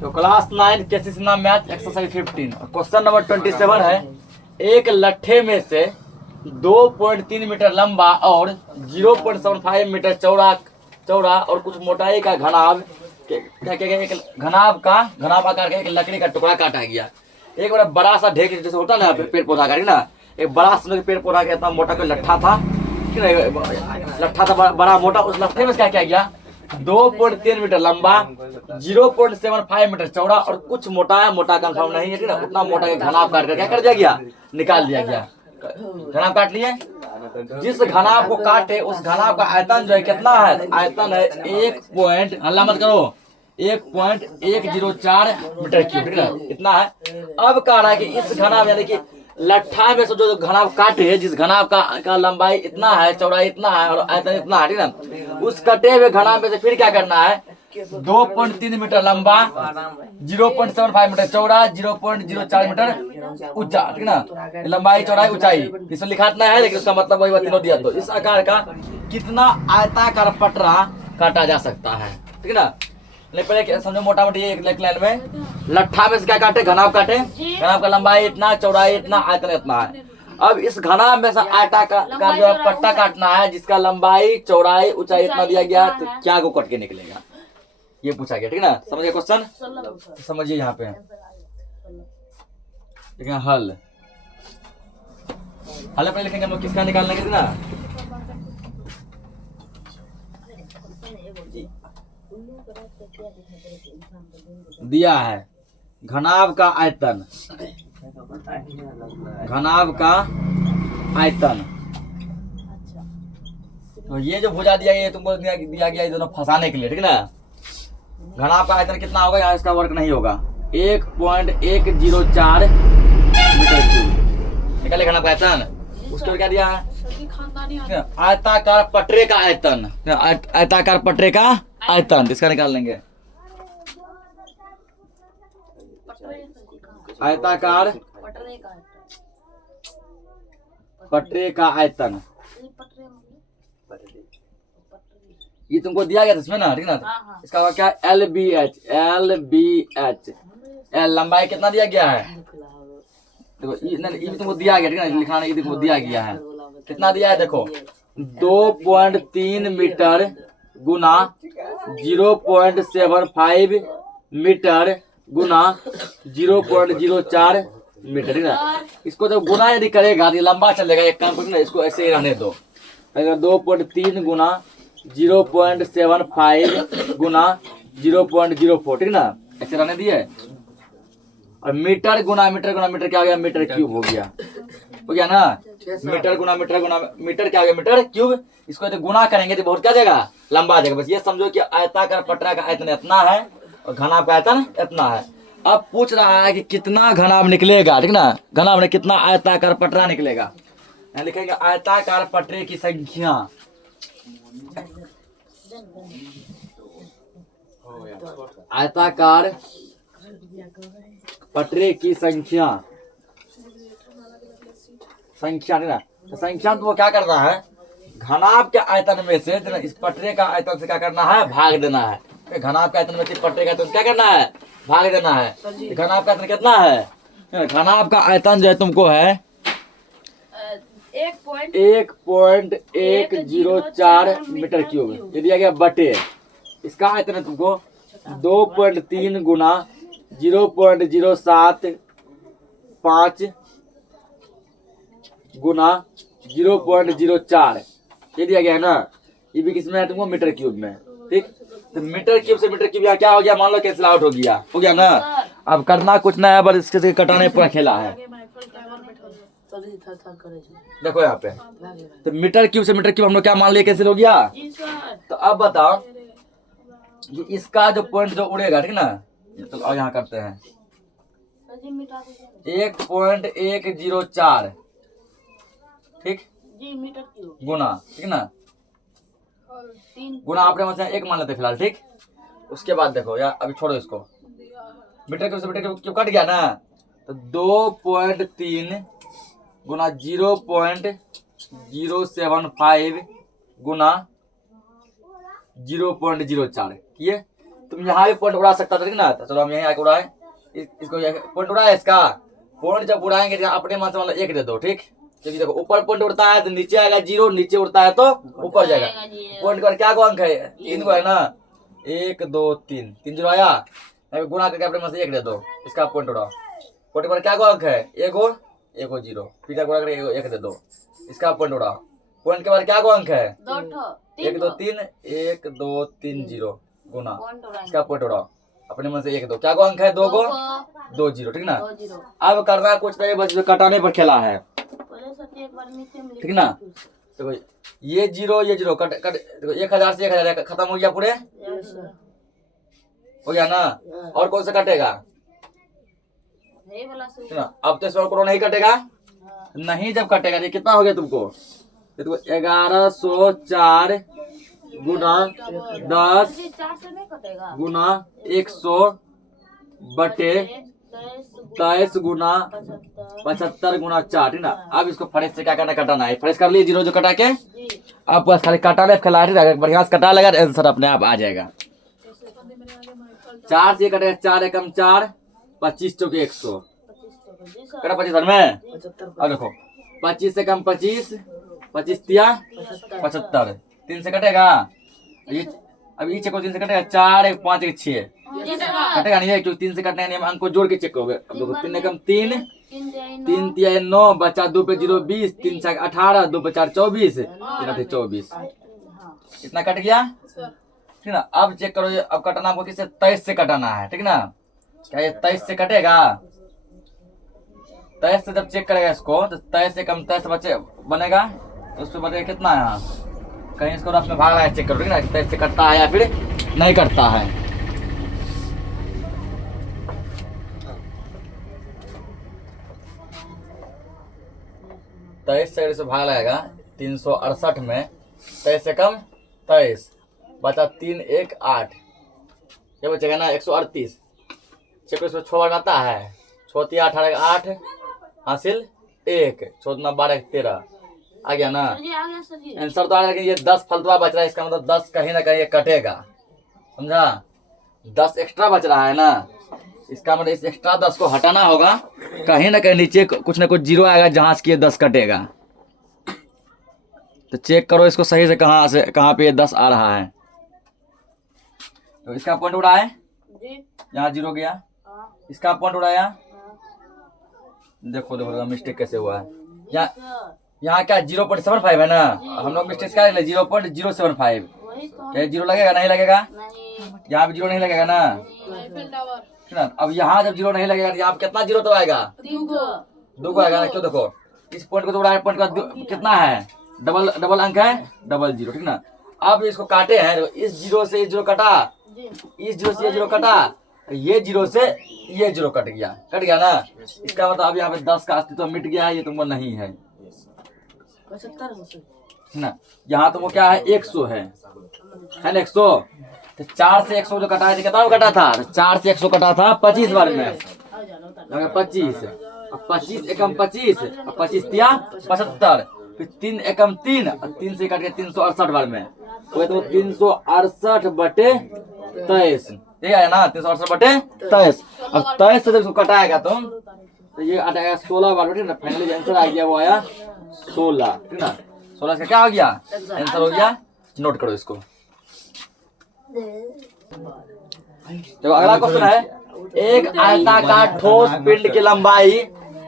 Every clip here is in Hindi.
तो क्लास 9 केसीसीना मैथ एक्सरसाइज 15 क्वेश्चन नंबर 27 है। एक लट्ठे में से 2.3 मीटर लंबा और 0.75 मीटर चौड़ा और कुछ मोटाई का घनाभ एक घनाभ आकार का एक लकड़ी का टुकड़ा काटा गया। एक बड़ा सा ढेर जैसे होता है ना पेड़ पौधा का, ना एक बड़ा सा पेड़ पौधा का इतना मोटा कोई लट्ठा था, लट्ठा था बड़ा मोटा। उस लट्ठे में क्या किया गया, 2.3 मीटर लंबा, 0.75 मीटर चौड़ा और कुछ मोटा कंफर्म नहीं है ना, उतना मोटा के घनाभ काट कर क्या कर दिया गया, निकाल दिया गया। घनाभ काट लिए। जिस घनाभ को काटे उस घनाभ का आयतन जो है कितना है, आयतन है 1.104 मीटर क्यूब, ठीक है, इतना है। अब कह रहा है कि इस घनाभ यानी कि लट्ठा में से जो घनाभ काटे, जिस घनाभ का लंबाई इतना है, चौड़ाई इतना है और आयतन इतना है, ठीक है, उस कटे हुए घनाभ में से फिर क्या करना है, 2.3 मीटर लंबा, 0.75 मीटर चौड़ा, 0.04 मीटर ऊंचा, ठीक ना, लंबाई चौड़ाई ऊंचाई इसमें लिखाना है, लेकिन उसका मतलब वही तीनों दिया। तो इस आकार का कितना आयताकार पटरा काटा जा सकता है, ठीक ना। पहले समझो मोटा मोटी एक लाइन में लट्ठा में से क्या काटे, घनाभ काटे, घनाभ का लंबाई इतना, चौड़ाई इतना, आयतन इतना है। अब इस घनाभ में से आयता का जो है पट्टा काटना है, जिसका लंबाई चौड़ाई ऊंचाई इतना दिया गया, तो क्या को कट के निकलेगा, ये पूछा गया, ठीक ना। समझिए क्वेश्चन, समझिए यहाँ पे, ठीक है। हल पहले लिखेंगे हम लोग, किसका निकालने के ना, दिया है घनाभ का आयतन, घनाभ का आयतन। तो ये जो भुजा दिया गया तुमको दिया गया, ये दोनों फंसाने के लिए, ठीक ना। घनाभ का आयतन कितना होगा, यहाँ इसका वर्क नहीं होगा, 1.104 मीटर क्यूब निकाले घनाभ का आयतन। उसके क्या दिया है, आयताकार पटरे का आयतन, आयताकार पटरे का आयतन, इसका निकाल लेंगे। आयताकार पटरे का आयतन, ये तुमको दिया गया था इसमें ना, ठीक ना। इसका क्या, LBH, लंबाई कितना दिया गया है, देखो ये तुमको दिया गया, ठीक है, लिखाना ये तुमको दिया गया है, कितना दिया है देखो, 2.3 मीटर गुना 0.75 मीटर गुना 0.04 मीटर, ठीक है। इसको जब गुना यदि करेगा तो लंबा चलेगा, एक काम करना, इसको ऐसे ही रहने दो। अगर 2.3 गुना 0.75 गुना 0.04, ठीक ना, ऐसे रहने दिए। और मीटर गुना मीटर क्या हो गया, मीटर क्यूब हो गया ना। मीटर गुना मीटर क्या हो गया, मीटर क्यूब। इसको यदि गुना करेंगे तो बहुत क्या जाएगा, लंबा जाएगा। बस ये समझो कि आयताकार पटरा का आयतन इतना है और घनाभ का आयतन इतना है। अब पूछ रहा है कि कितना घनाभ निकलेगा, ठीक ना, घनाभ में कितना आयताकार पटरा निकलेगा। यहाँ लिखेंगे आयताकार पटरे की संख्या, आयताकार पटरे की संख्या, ठीक ना। तो संख्या तो वो क्या करना है, घनाभ के आयतन में से इस पटरे का आयतन से क्या करना है, भाग देना है। घनाभ के आयतन में से पटरे का आयतन क्या करना है, भाग देना है। घनाभ का आयतन कितना है, घनाभ का आयतन जो है तुमको है 1.104 मीटर क्यूब, ये दिया गया बटे। इसका आयतन है तुमको 2.3 गुना 0.075 गुना 0.04, ये दिया गया है ना। ये भी किसमें है तुमको, मीटर क्यूब में, ठीक। तो मीटर क्यूब से मीटर क्यूब यहाँ क्या हो गया, मान लो कैंसिल आउट हो गया ना। अब करना कुछ ना है, बस इसके कटाने पूरा खेला है। देखो यहाँ पे, तो मीटर क्यूब से मीटर क्यूब हम लोग क्या मान लिया, कैंसिल हो गया। तो अब बताओ कि इसका जो पॉइंट जो उड़ेगा, ठीक ना, तो अब यहाँ करते हैं 1.104, ठीक, गुना, ठीक ना, गुना आपने मतलब एक मान लेते फिलहाल, ठीक। उसके बाद देखो यार, अभी छोड़ो इसको, मीटर क्यूब से मीटर क्यूब कट गया ना, तो 2.3 गुना 0.075 गुना 0.04 किए। तुम यहाँ भी पॉइंट उड़ा सकता था, ठीक ना। तो चलो हम यहीं आके उड़ाए, इसको पॉइंट उड़ाए। इसका पॉइंट जब उड़ाएंगे तो अपने मन से मतलब 1 दे दो, ठीक। क्योंकि देखो ऊपर पॉइंट उड़ता है तो नीचे आएगा 0, नीचे उड़ता है तो ऊपर जाएगा। पॉइंट का क्या को अंक है? 3 को है ना। 1 2 3, 3 0 आया, गुणा करके अपने मन से 1 दे दो, इसका पॉइंट उड़ाओ। पॉइंट पर क्या को अंक है? 1 और 0, फिर गुणा करके 1 दे दो, इसका पॉइंट उड़ाओ। पॉइंट के बाद क्या को अंक है? 1 2 3, 1 2 3 0 गुना, इसका पॉइंट उड़ाओ। अपने मन से 1 2, क्या को अंक है? 2 को 2 0, ठीक ना। अब करना कुछ नहीं, बस कटाने पर खेला है, ठीक ना। देखो ये 0 ये 0 कट 1000 से 1000 खत्म हो गया, पूरे हो गया ना। और कौन सा कटेगा? अब तो इसमें करोड़ नहीं कटेगा, नहीं। जब कटेगा ये कितना हो गया तुमको? 1104 गुना 10 गुना 100 बटे 23 गुना 75 गुना 4, ठीक ना। अब इसको फ्रेश से क्या करना? कटाना है। फ्रेश कर लिए 0 जो कटा के, अब बस खाली कटाने खिलाड़ी बढ़िया से कटा लगा, आंसर अपने आप आ जाएगा। 4 से कटेगा, 4 एकम 4, 25 चौके 100 कटा 25 में। अब देखो 25 से कम 25, 25 तिया 75, 3 से कटेगा। अब ये चेक 3 से कटेगा, 4 1 5 1 6 कटेगा नहीं है, क्योंकि 3 से कटने अंक को जोड़ के चेक करोगे। अब देखो 3 एकम 3, 3 तिया 9, बचा 2 पे 0 20, 3 से 18, 2 पे 4 24, 3 24, इतना कट गया, ठीक ना। अब चेक करो, अब कटना आपको किससे? 23 से कटाना है, ठीक ना। क्या ये 23 से कटेगा? 23 से जब चेक करेगा इसको तो 23 से कम 23 बचे बनेगा, तो उस पर बनेगा कितना है? कहीं इसको रफ में भाग रहा है, चेक करो, ठीक ना। 23 से कटता है या फिर नहीं कटता है। तेईस से भाग लगेगा 368 में, 23 से कम 23 बचा 3 1 8, ये बचेगा ना 138। चेक इसमें 6 बार आता है, 6 3 18 8 हासिल 1, 6 9 12 13 आ गया ना। आंसर तो आ गया, लेकिन ये 10 फलतुआ बच रहा है, इसका मतलब 10 कहीं ना कहीं ये कटेगा, समझा। 10 एक्स्ट्रा बच रहा है ना, इसका मतलब इस एक्स्ट्रा 10 को हटाना होगा। कहीं ना कहीं नीचे कुछ ना कुछ 0 आएगा जहां से 10 कटेगा। तो चेक करो इसको सही से, कहाँ पे ये 10 आ रहा है। तो इसका पॉइंट उड़ाए, यहाँ 0 गया, इसका पॉइंट उड़ाया, देखो देखो मिस्टेक कैसे हुआ है। यहाँ क्या 0.75 है ना, हम लोग मिस्टेक क्या 0.075, क्या 0 लगेगा? नहीं लगेगा, यहाँ भी 0 नहीं लगेगा ना। अब यहाँ जब 0 नहीं लगेगा तो यहाँ कितना 0 तो आएगा? 2 को आएगा ना। क्यों? देखो इस पॉइंट को तो उड़ाया, पॉइंट का कितना है? डबल अंक है, डबल 0, ठीक ना। अब इसको काटे हैं, तो इस 0 से ये 0 कटा, इस 0 से ये 0 कटा, ये 0 से ये 0 कट गया ना। इसका मतलब अब यहाँ पे 10 का अस्तित्व मिट गया है, ये तुमको नहीं है ना। यहाँ तुमको क्या है? 100 है ना, 100। तो 4 से 100 जो कटा है, कितना कटा था? 4 से 100 कटा था 25 बार में, 25, 25 एकम 25, 25 तिया 75, फिर 3 एकम 3, 3 से कट के 368 बार में, तो 368 बटे 23, ठीक है ना। 368 बटे 23। अब 23 से जब इसको कटाएगा तुम तो ये आ जाएगा 16 बार, ठीक ना। फाइनली आंसर आ गया, वो आया 16, ठीक ना। 16 का क्या हो गया? आंसर हो गया। नोट करो इसको। देखो अगला क्वेश्चन है, एक आयताकार ठोस पिंड की लंबाई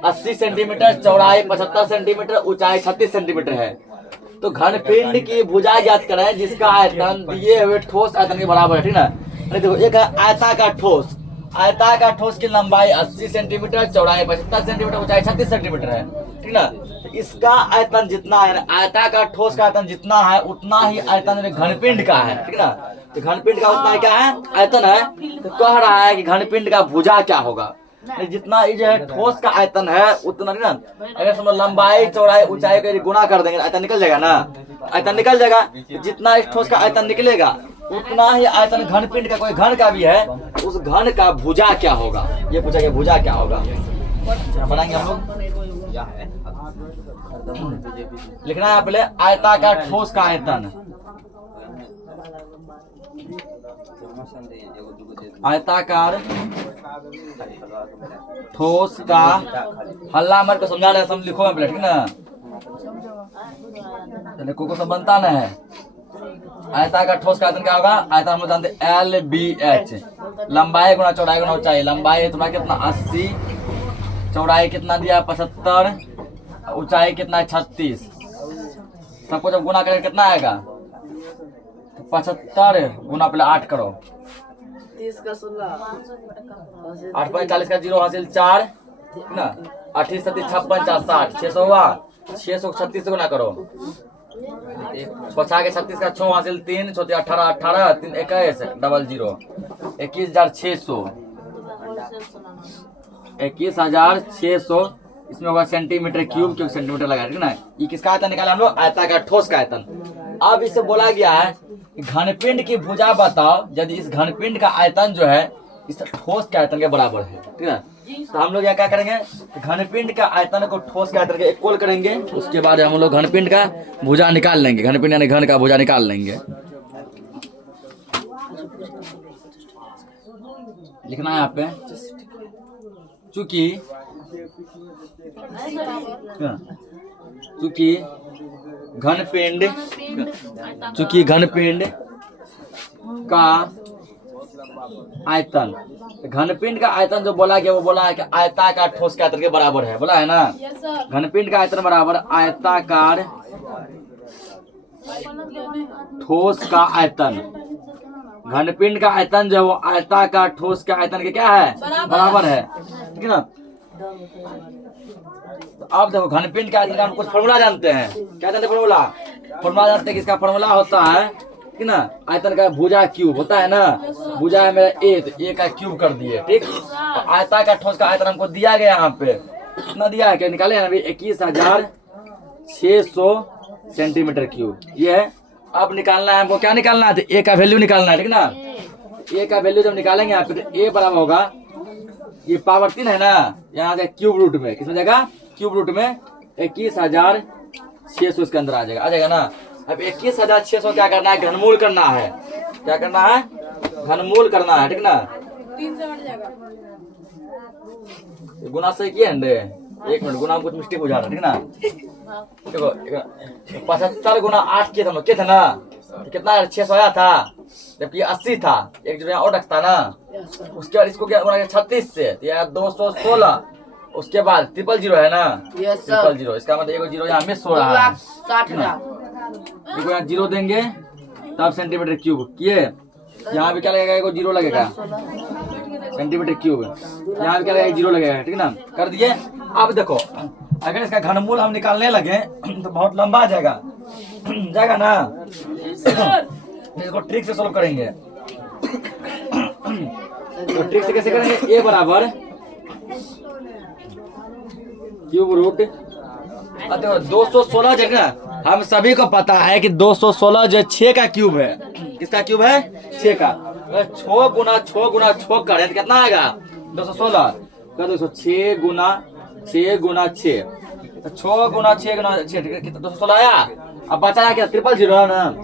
80 सेंटीमीटर, चौड़ाई 75 सेंटीमीटर, ऊंचाई 36 सेंटीमीटर है। तो घन पिंड की भुजा ज्ञात करें जिसका आयतन दिए हुए ठोस आयतन के बराबर है, ठीक ना। देखो एक है आयताकार ठोस, आयताकार ठोस की लंबाई 80 सेंटीमीटर, चौड़ाई 75 सेंटीमीटर, ऊंचाई 36 सेंटीमीटर है, ठीक ना। तो इसका आयतन जितना है, आयताकार ठोस का आयतन जितना है उतना ही आयतन घनपिंड का है, ठीक ना। तो घनपिंड का उतना क्या है? आयतन है। तो कह रहा है कि घनपिंड का भुजा क्या होगा? जितना ये जो है ठोस का आयतन है उतना, ना। अगर समझ लंबाई चौड़ाई ऊंचाई को गुणा कर देंगे आयतन निकल जाएगा ना, आयतन निकल जाएगा। जितना इस ठोस का आयतन निकलेगा उतना ही आयतन घनपिंड का, कोई घन का भी है, उस घन का भुजा क्या होगा? ये पूछा गया, भुजा क्या होगा बनाएंगे हम लोग। लिखना है पहले आयताकार ठोस का आयतन, आयताकार ठोस का, हल्ला मर को समझा रहे, सब लिखो में प्लेट ना, चलिए को सब बनता ना है। आयताकार ठोस का आयतन क्या होगा? आयतन हम जानते LBH, लंबाई गुना चौड़ाई गुना ऊंचाई। लंबाई तुम्हारा कितना 80, चौड़ाई कितना दिया 75, ऊंचाई कितना है 36। सबको जब गुना करेंगे कितना आएगा? 75 गुना पहले 8 करो, 30 का 16, 8 5 40 का 0 हासिल 4 ना, 28 37 56 60, 600 हुआ। 636 से गुना करो, 50 के 36 का 6 हासिल 3, 18 18 3 21 डबल 0, 21,600, 21,600। इसमें होगा सेंटीमीटर क्यूब, क्योंकि सेंटीमीटर लगा ठीक ना। ये किसका आयतन निकाला हम लोग? आयताकार ठोस का आयतन। अब इससे बोला गया है कि घनपिंड की भुजा बताओ यदि इस घनपिंड का आयतन जो है इस ठोस के आयतन के बराबर है, ठीक है। तो हम लोग यहाँ क्या करेंगे? घनपिंड का आयतन को ठोस के आयतन के इक्वल करेंगे, उसके बाद हम लोग घनपिंड का भुजा निकाल लेंगे। घनपिंड यानी घन का भुजा निकाल लेंगे। लिखना है यहाँ पे, चूंकि घनपिंड का आयतन, घनपिंड का आयतन जो बोला गया वो बोला है कि आयताकार ठोस के आयतन के बराबर है, बोला है ना। घनपिंड का आयतन बराबर आयताकार ठोस का आयतन। घनपिंड का आयतन जो है वो आयताकार ठोस के आयतन के क्या है? बराबर है, ठीक है ना। तो अब देखो घनपिंड के आयतन का हम कुछ फॉर्मूला जानते हैं। क्या जानते हैं? फॉर्मूला जानते हैं कि इसका फॉर्मूला होता है कि ना, आयतन का भुजा क्यूब होता है ना। भुजा है मेरा A, तो A का क्यूब कर दिए, ठीक। तो आयताकार ठोस का आयतन हमको दिया गया यहाँ पे, कितना दिया है? क्या निकाले हैं अभी? 21,600 सेंटीमीटर क्यूब ये है। अब निकालना है हमको, क्या निकालना है? तो A का वैल्यू निकालना है, ठीक ना। A का वैल्यू जब निकालेंगे यहाँ पे तो A बराबर होगा, ये पावर 3 है ना, यहाँ जाए क्यूब रूट में, किसमें जाएगा? क्यूब रूट में 21,600 इसके अंदर आ जाएगा ना। अब 21,600 क्या करना है? घनमूल करना है। क्या करना है? घनमूल करना है, ठीक ना। 3 से बढ़ जाएगा। गुना से किए अंडे, 1 मिनट, गुना कुछ मिस्टेक हो जा रहा है, ठीक ना। देखो 75 गुना 8 किए थे ना, तो कितना 600 आया था, जबकि 80 था, एक जो और रखता ना। उसके बाद इसको क्या 36 से 216, उसके बाद 000 है ना, 000। इसका मतलब एक 0 यहाँ मिस हो रहा है, 60,000। देखो यहाँ 0 देंगे तब सेंटीमीटर क्यूब किए। यहाँ भी क्या लगेगा? एक 0 लगेगा, सेंटीमीटर क्यूब। यहाँ भी क्या लगेगा? 0 लगेगा, ठीक ना। कर दिए। अब देखो अगर इसका घनमूल हम निकालने लगे तो बहुत लंबा जाएगा ना। इसको ट्रिक से सोल्व करेंगे। तो ट्रिक से कैसे करेंगे? A बराबर क्यूब रूट, देखो 216 जो है ना, हम सभी को पता है कि 216 जो 6 का क्यूब है। किसका क्यूब है? 6 का। 6 गुना 6 गुना 6 करें तो कितना आएगा? 216 कर दो, 6 गुना 6 गुना 6, 6 गुना 6 गुना 6 कितना? 216 आया। अब बचा क्या? 000 है ना।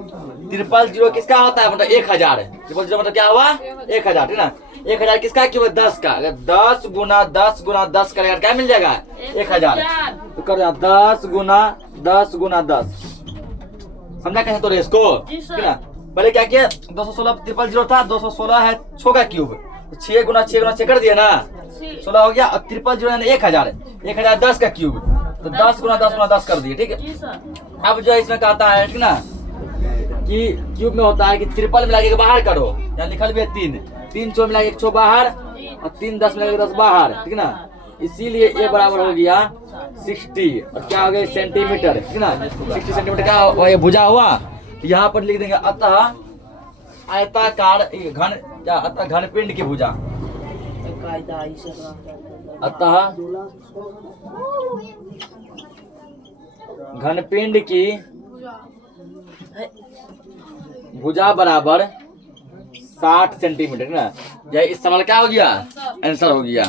000 किसका होता है? मतलब 1000। 000 मतलब क्या हुआ? 1000, ठीक ना। 1000 किसका क्यूब है? 10 का। अगर 10 गुना 10 गुना 10 करेगा क्या मिल जाएगा? 1000। तो कर 10 गुना 10 गुना 10। समझा कैसे तो इसको, ठीक ना। पहले क्या किया? 216 000 था, 216 है 6 का क्यूब, 6 गुना 6 गुना 6 कर दिया ना, 16 हो गया। और 000 यानी 1000, 1000 10 का क्यूब, तो 10 गुना 10 गुना 10 कर दिए, ठीक है। अब जो इसमें कहता है, ठीक ना, कि क्यूब में होता है कि ट्रिपल मिला के बाहर करो। यहाँ लिखल भी है 3 चो मिला के 1 बाहर और 3 10 मिला के 10 बाहर, ठीक ना। इसीलिए A बराबर हो गया 60 और क्या हो गया? सेंटीमीटर, ठीक ना। 60 सेंटीमीटर का भुजा हुआ। यहाँ पर लिख देंगे अतः आयताकार घन, क्या? अतः घनपिंड की भुजा, अतः घनपिंड की भुजा बराबर 60 सेंटीमीटर ना। यह इस सवाल क्या हो गया? आंसर हो गया।